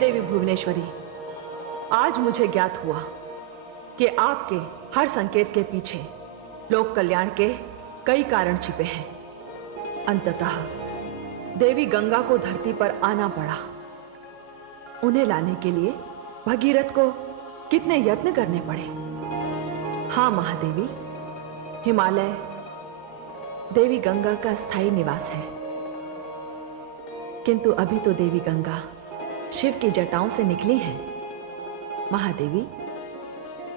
देवी भुवनेश्वरी, आज मुझे ज्ञात हुआ कि आपके हर संकेत के पीछे लोक कल्याण के कई कारण छिपे हैं। अंततः देवी गंगा को धरती पर आना पड़ा। उन्हें लाने के लिए भगीरथ को कितने यत्न करने पड़े। हाँ महादेवी, हिमालय देवी गंगा का स्थायी निवास है, किंतु अभी तो देवी गंगा शिव की जटाओं से निकली हैं। महादेवी,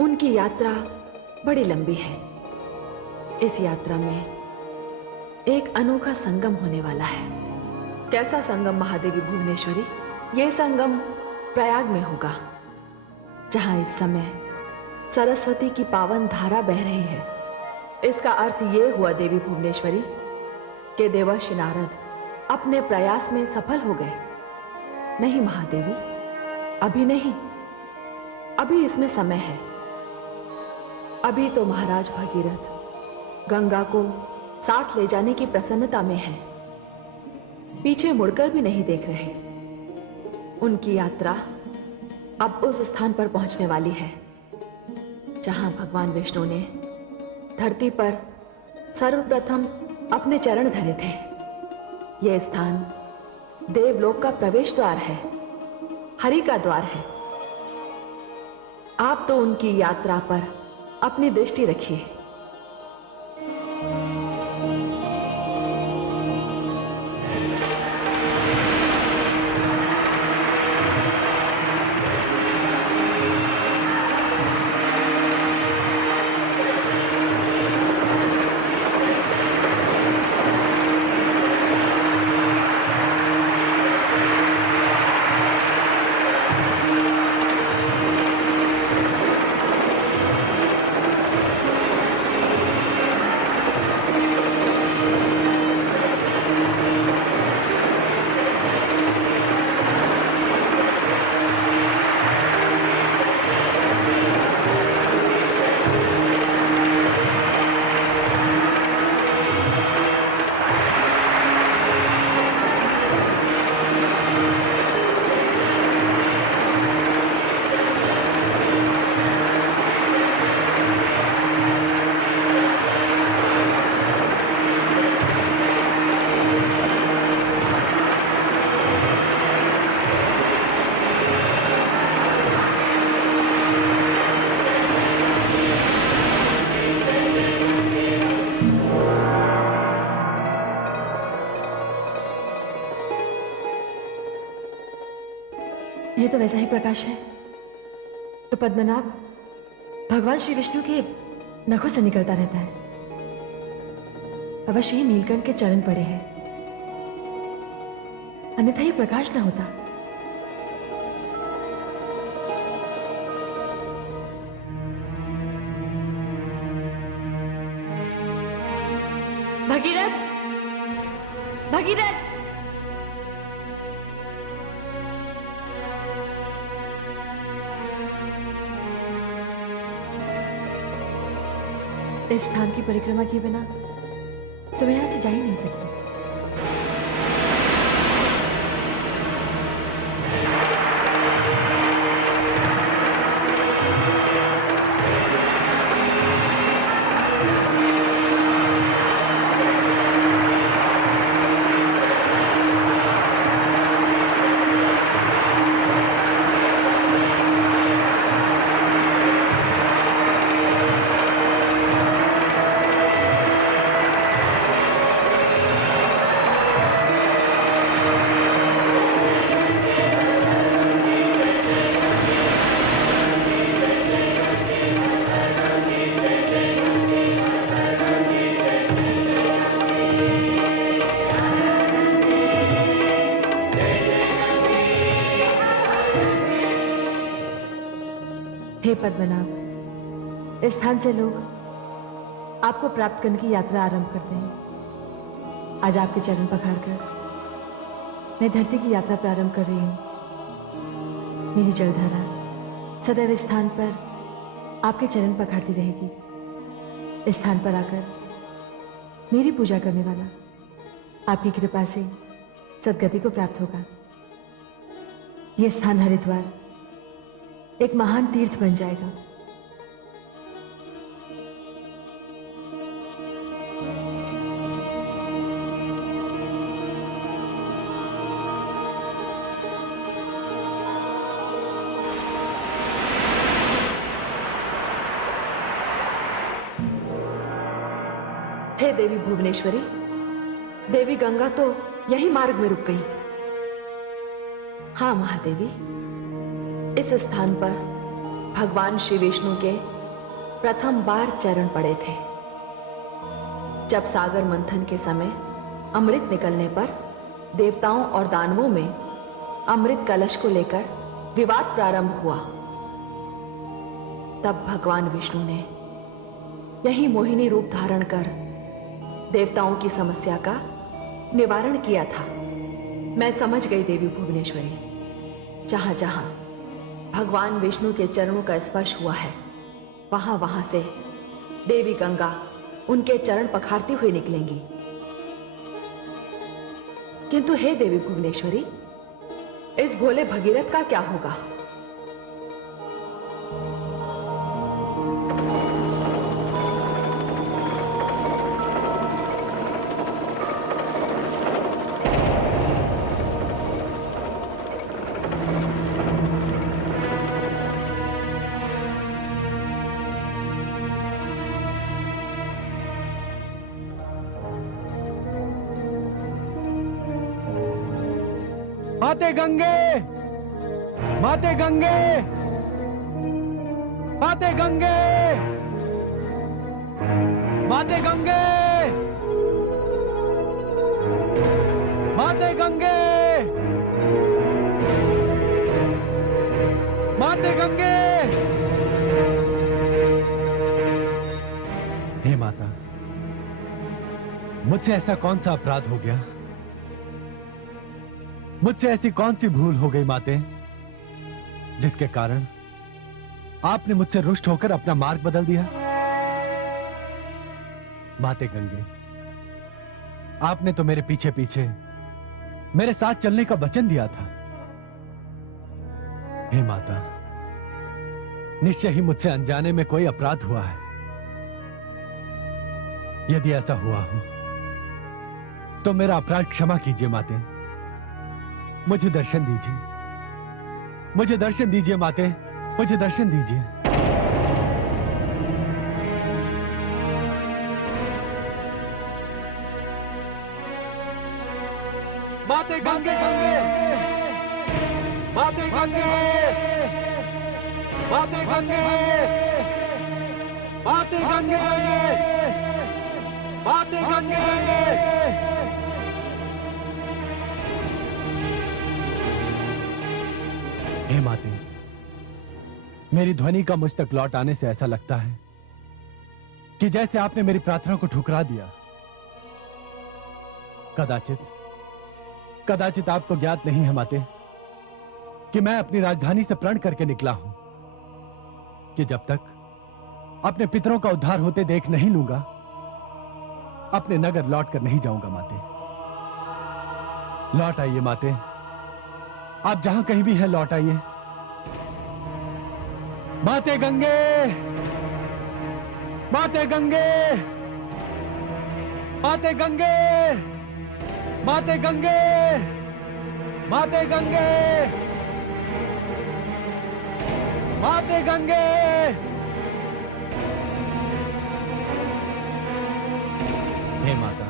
उनकी यात्रा बड़ी लंबी है। इस यात्रा में एक अनोखा संगम होने वाला है। कैसा संगम महादेवी भुवनेश्वरी? यह संगम प्रयाग में होगा, जहां इस समय सरस्वती की पावन धारा बह रही है। इसका अर्थ यह हुआ देवी भुवनेश्वरी कि देवर्षि नारद अपने प्रयास में सफल हो गए। नहीं महादेवी, अभी नहीं, अभी इसमें समय है। अभी तो महाराज भगीरथ गंगा को साथ ले जाने की प्रसन्नता में हैं। पीछे मुड़कर भी नहीं देख रहे। उनकी यात्रा अब उस स्थान पर पहुंचने वाली है जहां भगवान विष्णु ने धरती पर सर्वप्रथम अपने चरण धरे थे। यह स्थान देवलोक का प्रवेश द्वार है, हरि का द्वार है। आप तो उनकी यात्रा पर अपनी दृष्टि रखिए। ये तो वैसा ही प्रकाश है तो पद्मनाभ भगवान श्री विष्णु के नखों से निकलता रहता है। अवश्य ही नीलकंठ के चरण पड़े हैं, अन्यथा ये प्रकाश ना होता। भगीरथ, भगीरथ, इस स्थान की परिक्रमा किए बिना तो मैं यहां से जा ही नहीं सकती। हे पद्मनाभ, इस स्थान से लोग आपको प्राप्त करने की यात्रा आरंभ करते हैं। आज आपके चरण पखार कर मैं धरती की यात्रा प्रारंभ कर रही हूं। मेरी जलधारा सदैव इस स्थान पर आपके चरण पखारती रहेगी। इस स्थान पर आकर मेरी पूजा करने वाला आपकी कृपा से सदगति को प्राप्त होगा। ये स्थान हरिद्वार एक महान तीर्थ बन जाएगा। हे देवी भुवनेश्वरी, देवी गंगा तो यही मार्ग में रुक गई। हाँ महादेवी, इस स्थान पर भगवान श्री विष्णु के प्रथम बार चरण पड़े थे। जब सागर मंथन के समय अमृत निकलने पर देवताओं और दानवों में अमृत कलश को लेकर विवाद प्रारंभ हुआ, तब भगवान विष्णु ने यही मोहिनी रूप धारण कर देवताओं की समस्या का निवारण किया था। मैं समझ गई देवी भुवनेश्वरी, जहां जहां भगवान विष्णु के चरणों का स्पर्श हुआ है, वहां वहां से देवी गंगा उनके चरण पखारती हुई निकलेंगी। किंतु हे देवी भुवनेश्वरी, इस भोले भगीरथ का क्या होगा? माते गंगे, माते गंगे, माते गंगे, माते गंगे, माते गंगे, माते गंगे। हे माता, मुझसे ऐसा कौन सा अपराध हो गया? मुझसे ऐसी कौन सी भूल हो गई माते, जिसके कारण आपने मुझसे रुष्ट होकर अपना मार्ग बदल दिया? माते गंगे, आपने तो मेरे पीछे पीछे मेरे साथ चलने का वचन दिया था। हे माता, निश्चय ही मुझसे अनजाने में कोई अपराध हुआ है। यदि ऐसा हुआ हो तो मेरा अपराध क्षमा कीजिए माते। मुझे दर्शन दीजिए, मुझे दर्शन दीजिए माते, मुझे दर्शन दीजिए। माते गंगे, माते गंगे, माते गंगे, माते गंगे, माते गंगे। हे माते, मेरी ध्वनि का मुझ तक लौट आने से ऐसा लगता है कि जैसे आपने मेरी प्रार्थना को ठुकरा दिया। कदाचित आपको ज्ञात नहीं है माते कि मैं अपनी राजधानी से प्रण करके निकला हूं कि जब तक अपने पितरों का उद्धार होते देख नहीं लूंगा, अपने नगर लौट कर नहीं जाऊंगा। माते, लौट आइए माते, आप जहां कहीं भी हैं लौट आइए। माते गंगे, माते गंगे, माते गंगे, माते गंगे, माते गंगे, माते गंगे। हे माता,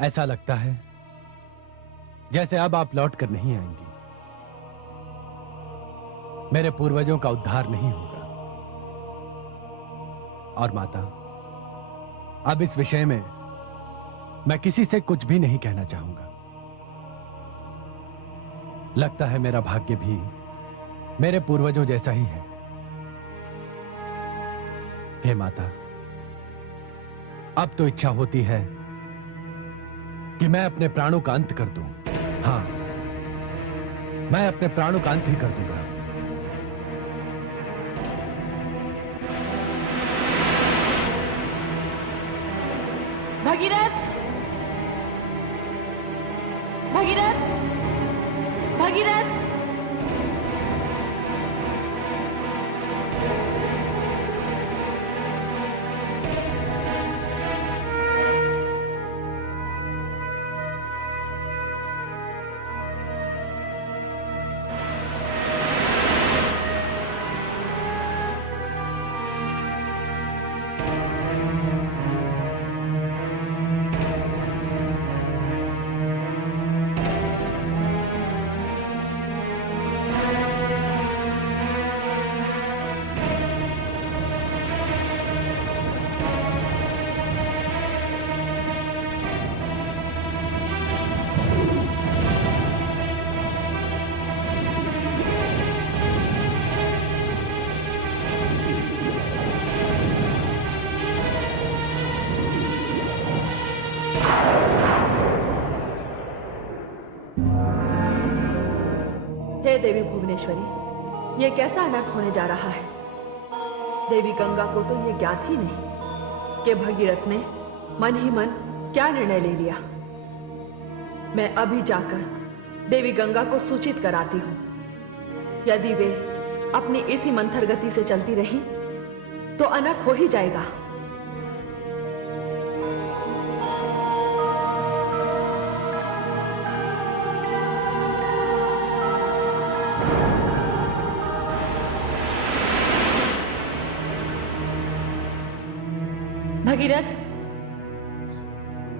ऐसा लगता है जैसे अब आप लौट कर नहीं आएंगी। मेरे पूर्वजों का उद्धार नहीं होगा। और माता, अब इस विषय में मैं किसी से कुछ भी नहीं कहना चाहूंगा। लगता है मेरा भाग्य भी मेरे पूर्वजों जैसा ही है। हे माता, अब तो इच्छा होती है कि मैं अपने प्राणों का अंत कर दूं। हां, मैं अपने प्राणों का अंत ही कर दूंगा। भगीरथ, भगीरथ, भगीरथ। हे देवी भुवनेश्वरी, ये कैसा अनर्थ होने जा रहा है? देवी गंगा को तो ये ज्ञात ही नहीं कि भगीरथ ने मन ही मन क्या निर्णय ले लिया। मैं अभी जाकर देवी गंगा को सूचित कराती हूं। यदि वे अपनी इसी मंथर गति से चलती रही तो अनर्थ हो ही जाएगा। भगीरथ,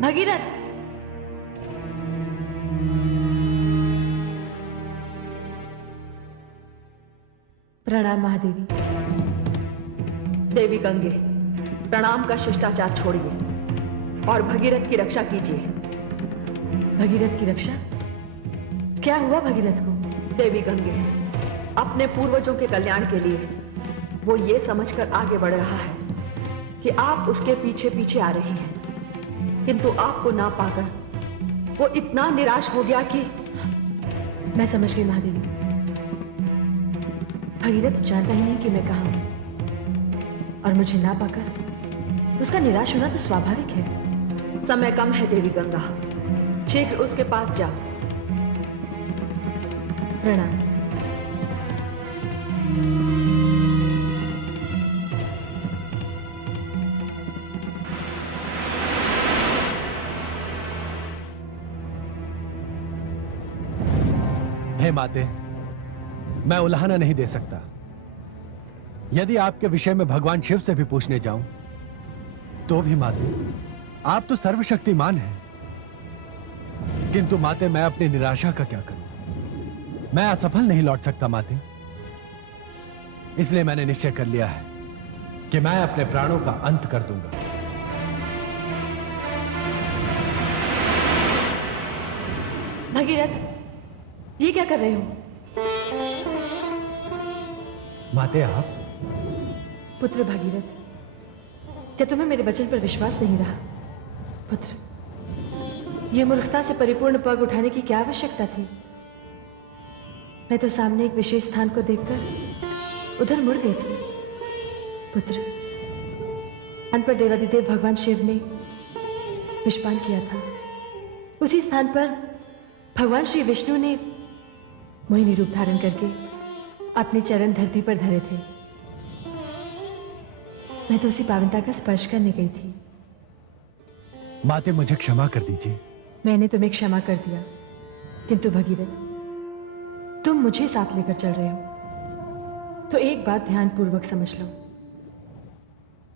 भगीरथ! प्रणाम महादेवी। देवी गंगे, प्रणाम का शिष्टाचार छोड़िए और भगीरथ की रक्षा कीजिए। भगीरथ की रक्षा? क्या हुआ भगीरथ को? देवी गंगे अपने पूर्वजों के कल्याण के लिए वो ये समझकर आगे बढ़ रहा है कि आप उसके पीछे पीछे आ रही हैं, किंतु आपको ना पाकर वो इतना निराश हो गया कि... मैं समझ गई महादेवी। भगीरथ जानता ही नहीं कि मैं कहां हूं और मुझे ना पाकर उसका निराश होना तो स्वाभाविक है। समय कम है देवी गंगा, शीघ्र उसके पास जाओ। प्रणाम। हे माते, मैं उल्हाना नहीं दे सकता। यदि आपके विषय में भगवान शिव से भी पूछने जाऊं तो भी माते, आप तो सर्वशक्तिमान हैं। किंतु माते, मैं अपनी निराशा का क्या करूं? मैं असफल नहीं लौट सकता माते। इसलिए मैंने निश्चय कर लिया है कि मैं अपने प्राणों का अंत कर दूंगा। भगीरथ, ये क्या कर रहे हो? माते, आप? पुत्र भगीरथ, क्या तुम्हें मेरे वचन पर विश्वास नहीं रहा? पुत्र, ये मूर्खता से परिपूर्ण पग उठाने की क्या आवश्यकता थी? मैं तो सामने एक विशेष स्थान को देखकर उधर मुड़ गई थी। पुत्र, स्थान पर देवादिदेव भगवान शिव ने विषपान किया था। उसी स्थान पर भगवान श्री विष्णु ने मोहिनी रूप धारण करके अपने चरण धरती पर धरे थे। मैं तो उसी पावनता का स्पर्श करने गई थी। माते, मुझे क्षमा कर दीजिए। मैंने तुम्हें क्षमा कर दिया, किंतु भगीरथ, तुम मुझे साथ लेकर चल रहे हो तो एक बात ध्यानपूर्वक समझ लो।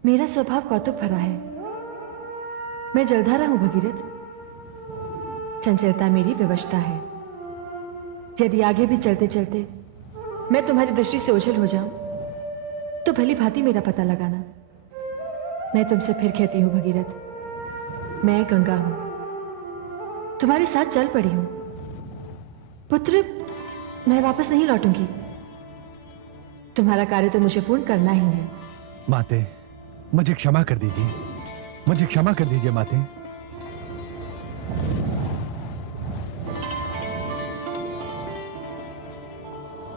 मेरा स्वभाव कौतुक भरा है। मैं जलधारा हूं भगीरथ। चंचलता मेरी विवशता है। यदि आगे भी चलते चलते मैं तुम्हारी दृष्टि से ओझल हो जाऊं तो भली भांति मेरा पता लगाना। मैं तुमसे फिर कहती हूं भगीरथ, मैं गंगा हूं, तुम्हारे साथ चल पड़ी हूं। पुत्र, मैं वापस नहीं लौटूंगी। तुम्हारा कार्य तो मुझे पूर्ण करना ही है। माते, मुझे क्षमा कर दीजिए। मुझे क्षमा कर दीजिए माते।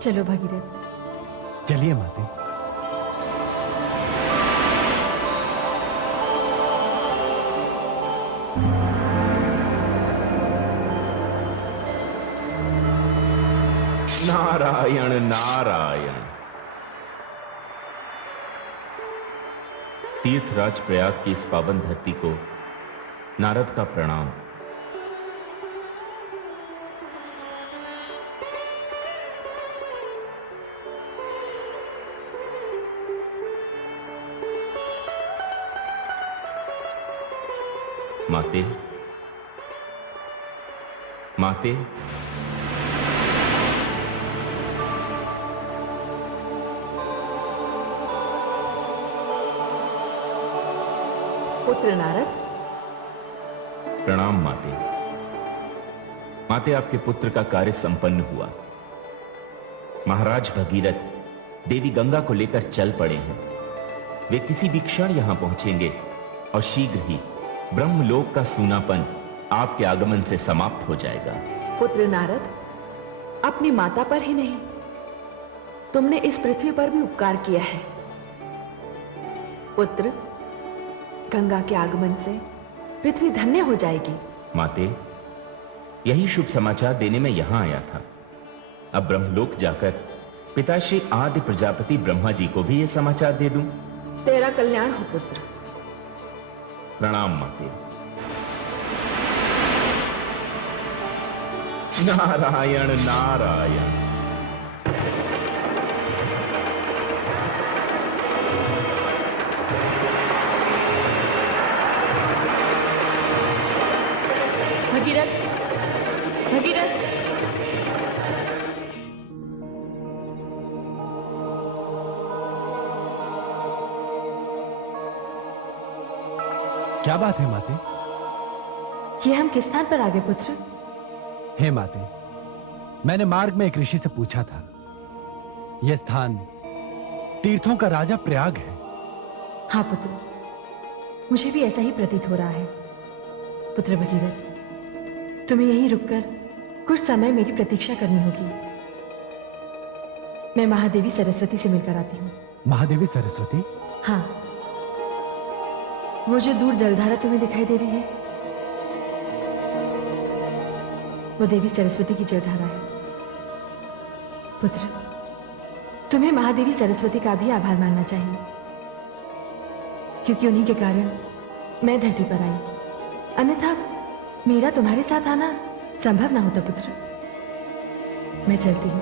चलो भगीरथ। चलिए माते। नारायण नारायण। तीर्थराज प्रयाग की इस पावन धरती को नारद का प्रणाम। माते, माते, पुत्र नारद। प्रणाम माते। माते, आपके पुत्र का कार्य संपन्न हुआ। महाराज भगीरथ देवी गंगा को लेकर चल पड़े हैं। वे किसी भी क्षण यहां पहुंचेंगे और शीघ्र ही ब्रह्मलोक का सूनापन आपके आगमन से समाप्त हो जाएगा। पुत्र नारद, अपनी माता पर ही नहीं, तुमने इस पृथ्वी पर भी उपकार किया है। पुत्र, गंगा के आगमन से पृथ्वी धन्य हो जाएगी। माते, यही शुभ समाचार देने में यहां आया था। अब ब्रह्मलोक जाकर पिताश्री आदि प्रजापति ब्रह्मा जी को भी यह समाचार दे दूं। तेरा कल्याण हो पुत्र। प्रणाम माते। नारायण नारायण। भगीरथ, भगीरथ। क्या बात है माते? ये हम किस स्थान पर आ गए पुत्र? हे माते, मैंने मार्ग में एक ऋषि से पूछा था। यह स्थान तीर्थों का राजा प्रयाग है। हाँ पुत्र, मुझे भी ऐसा ही प्रतीत हो रहा है। पुत्र भगीरथ, तुम्हें यहीं रुककर कुछ समय मेरी प्रतीक्षा करनी होगी। मैं महादेवी सरस्वती से मिलकर आती हूँ। महादेवी सरस्वती? हाँ, वो जो दूर जलधारा तुम्हें दिखाई दे रही है, वो देवी सरस्वती की जलधारा है। पुत्र, तुम्हें महादेवी सरस्वती का भी आभार मानना चाहिए, क्योंकि उन्हीं के कारण मैं धरती पर आई। अन्यथा मेरा तुम्हारे साथ आना संभव ना होता। पुत्र, मैं चलती हूँ।